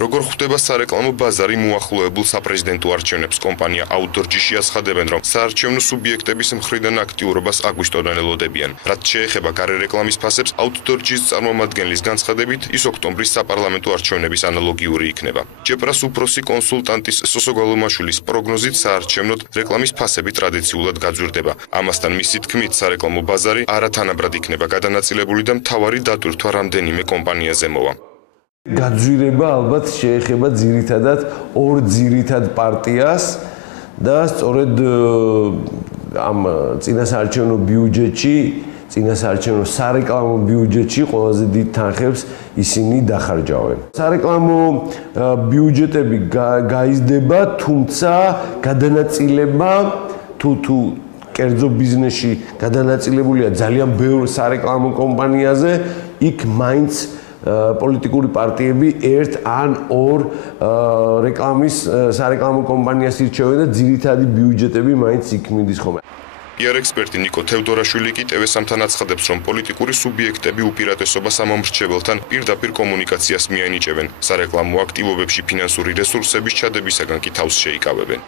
Როგორ ხვდება სარეკლამო ბაზარი მოახლოებულ საპრეზიდენტო არჩევნებს, კომპანია Outdoor-ში აცხადებენ, რომ საარჩევნო სუბიექტების მხრიდან აქტიურობას აგვისტოდან ელოდებიან. რაც შეეხება გარეკლამის ფასებს, Outdoor-ის წარმომადგენლის განცხადებით, ის ოქტომბრის საპარლამენტო არჩევნების ანალოგიური იქნება. ჯეპრას უფროსი კონსულტანტის სოსო გალომაშვილის პროგნოზით საარჩევნოდ რეკლამის ფასები ტრადიციულად გაძვირდება. ამასთან მისი თქმით, სარეკლამო ბაზარი არათანაბრად იქნება გადანაწილებული და მთავარი დატვირთვა რამდენიმე კომპანიაზე მოვა. გაძვირება ალბათ შეეხება ძირითადად ორ ძირითად პარტიას და სწორედ ამ წინასაარჩევნო ბიუჯეტში, წინასაარჩევნო სარეკლამო ბიუჯეტში ყველაზე დიდ თანხებს ისინი დახარჯავენ. სარეკლამო ბიუჯეტები გაიზრდება, თუმცა გადანაწილება თუ კერძო ბიზნესში გადანაწილებულია ძალიან ბევრ სარეკლამო კომპანიაზე, იქ მაინც პოლიტიკური პარტიები ერთ ან ორ სარეკლამო კომპანიას ირჩევენ და ძირითადი ბიუჯეტები მაინც იქ მიდის ხოლმე. PR ექსპერტი ნიკო თევდორაშვილი კი TV3-თან აცხადებს, რომ პოლიტიკური სუბიექტები უპირატესობას ამომრჩეველთან პირდაპირ კომუნიკაციას მიანიჭებენ. სარეკლამო აქტივობებში ფინანსური რესურსების ჩადებისაგან კი თავს შეიკავებენ.